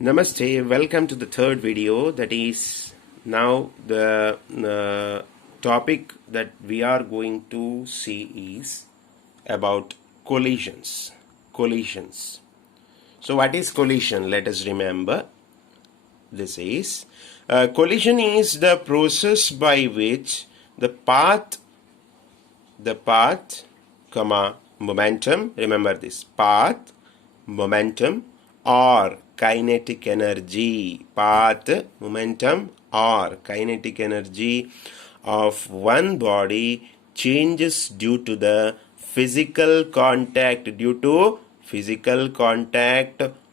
Namaste, welcome to the third video. That is now the topic that we are going to see is about collisions. Collisions. So what is collision? Let us remember. This is collision is the process by which the path, comma, momentum, remember this, path, momentum or kinetic energy, path, momentum or kinetic energy of one body changes due to the physical contact,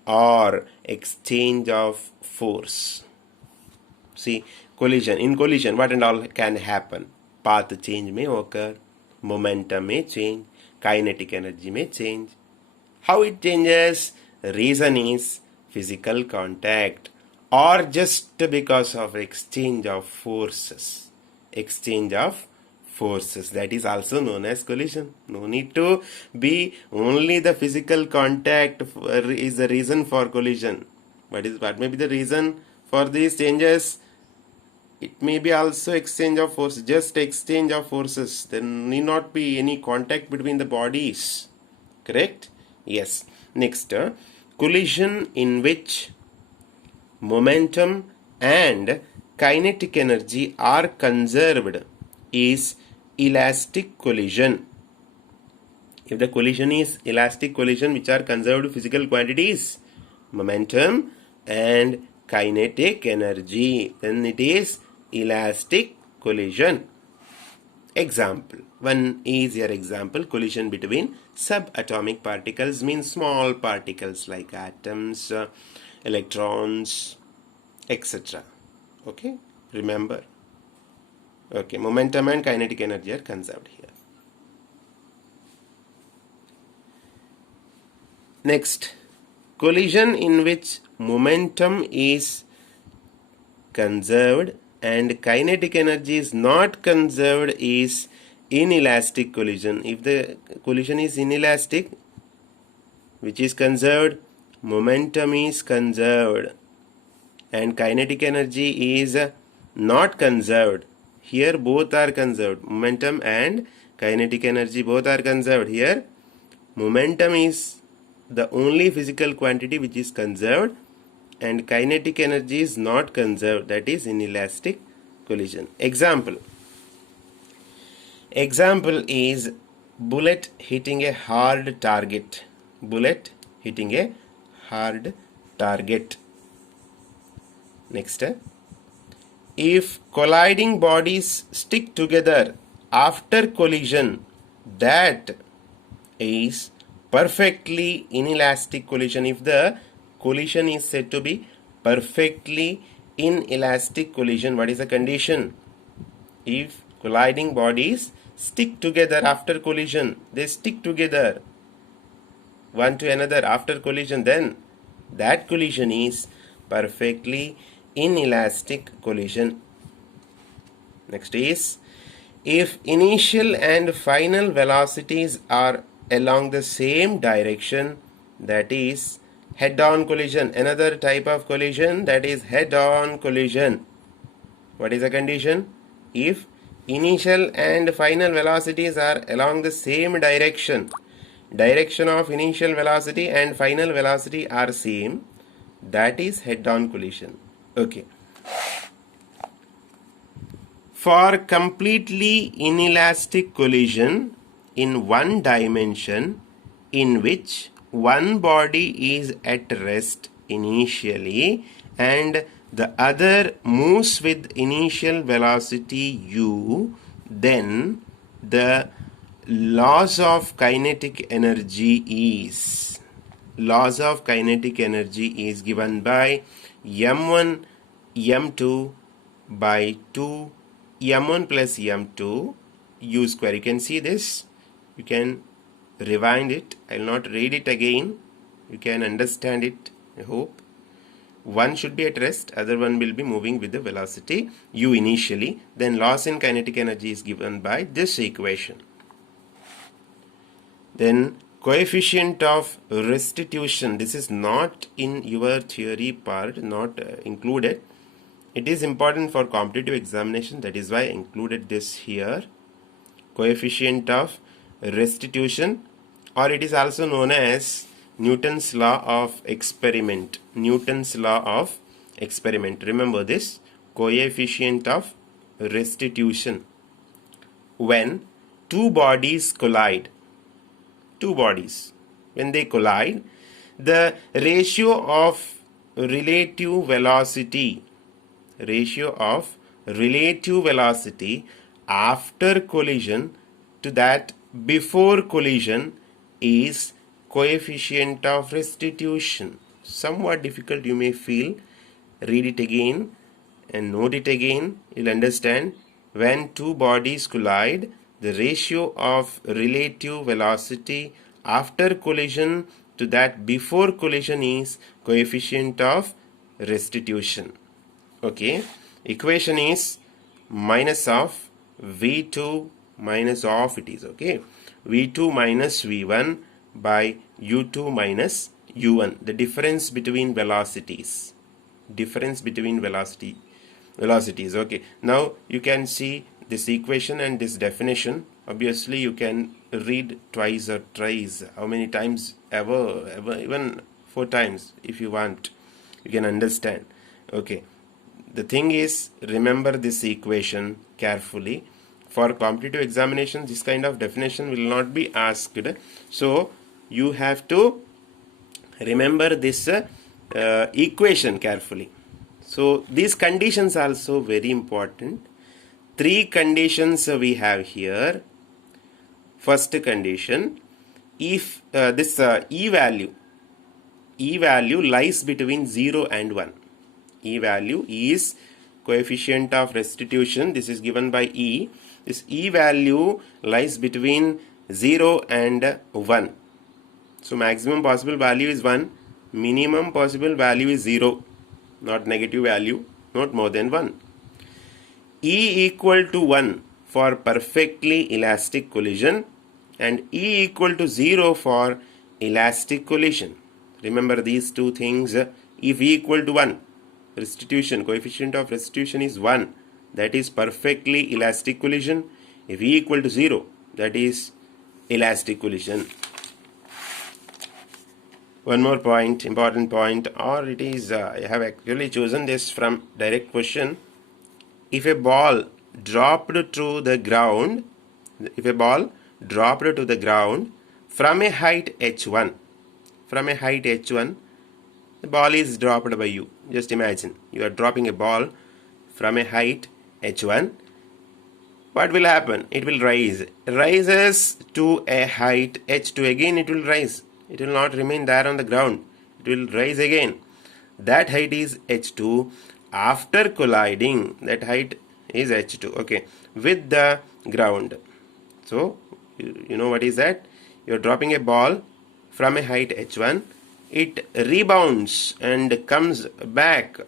or exchange of force. See, collision. In collision, what and all can happen? Path change may occur, momentum may change, kinetic energy may change. How it changes? Reason is physical contact or just because of exchange of forces. Exchange of forces, that is also known as collision. No need to be only the physical contact is the reason for collision. What may be the reason for these changes? It may be also exchange of forces, just exchange of forces. There need not be any contact between the bodies. Correct? Yes. Next, collision in which momentum and kinetic energy are conserved is elastic collision. If the collision is elastic collision, which are conserved physical quantities, momentum and kinetic energy, then it is elastic collision. Example. One easier example, collision between subatomic particles means small particles like atoms, electrons, etc. Okay, remember. Okay, momentum and kinetic energy are conserved here. Next, collision in which momentum is conserved and kinetic energy is not conserved is inelastic collision. If the collision is inelastic, which is conserved, momentum is conserved and kinetic energy is not conserved. Here both are conserved. Momentum and kinetic energy both are conserved. Here momentum is the only physical quantity which is conserved and kinetic energy is not conserved, that is inelastic collision. Example is bullet hitting a hard target. Bullet hitting a hard target. Next, if colliding bodies stick together after collision, that is perfectly inelastic collision. If the collision is said to be perfectly inelastic collision, what is the condition? If colliding bodies stick together after collision, they stick together one to another after collision, then that collision is perfectly inelastic collision. Next is, if initial and final velocities are along the same direction, that is head-on collision. Another type of collision, that is head-on collision. What is the condition? If initial and final velocities are along the same direction of initial velocity and final velocity are same, that is head-on collision. Okay. For completely inelastic collision in one dimension in which one body is at rest initially and the other moves with initial velocity u, then the loss of kinetic energy is given by m1 m2 by 2 m1 plus m2 u square. You can see this. You can rewind it. I will not read it again. You can understand it, I hope. One should be at rest, other one will be moving with the velocity u initially. Then loss in kinetic energy is given by this equation. Then coefficient of restitution. This is not in your theory part, not included. It is important for competitive examination, that is why I included this here. Coefficient of restitution, or it is also known as Newton's law of experiment. Newton's law of experiment. Remember this, coefficient of restitution. When two bodies collide, when they collide, the ratio of relative velocity after collision to that before collision is coefficient of restitution. Somewhat difficult you may feel. Read it again and note it again. You'll understand. When two bodies collide, the ratio of relative velocity after collision to that before collision is coefficient of restitution. Okay, equation is minus of V2 minus of, it is okay, V2 minus V1 by U2 minus U1, the difference between velocities. Okay, now you can see this equation and this definition. Obviously you can read twice or thrice, how many times ever, even 4 times if you want, you can understand. Okay, the thing is, remember this equation carefully. For competitive examination, this kind of definition will not be asked, so you have to remember this equation carefully. So these conditions are also very important. 3 conditions we have here. First condition, if this E value lies between 0 and 1. E value is coefficient of restitution. This is given by E. This E value lies between 0 and 1. So maximum possible value is 1. Minimum possible value is 0. Not negative value. Not more than 1. E equal to 1 for perfectly elastic collision and E equal to 0 for elastic collision. Remember these two things. If E equal to 1, restitution, coefficient of restitution is 1, that is perfectly elastic collision. If E equal to 0, that is elastic collision. One more point, important point, or it is, I have actually chosen this from direct question. If a ball dropped to the ground, from a height h1, the ball is dropped by you. Just imagine, you are dropping a ball from a height h1. What will happen? It will rise. Rises to a height h2. Again it will rise. It will not remain there on the ground. It will rise again. That height is h2. After colliding, that height is h2, okay, with the ground. So you know what is that? You are dropping a ball from a height h1. It rebounds and comes back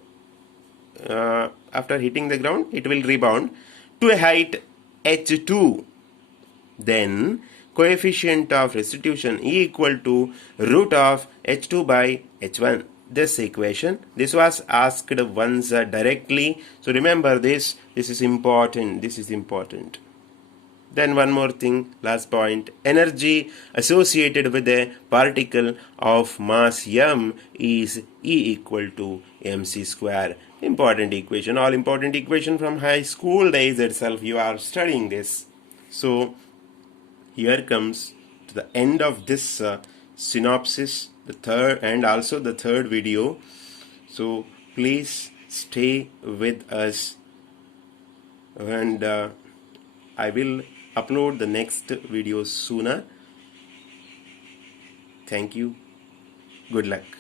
after hitting the ground. It will rebound to a height h2. Then coefficient of restitution E equal to root of h2 by h1. This equation, this was asked once directly, so remember this. This is important. Then one more thing, last point, energy associated with a particle of mass m is E equal to mc square. Important equation, all important equation from high school days itself. You are studying this. So here comes to the end of this synopsis, the third and also the third video. So please stay with us, and I will upload the next video sooner. Thank you. Good luck.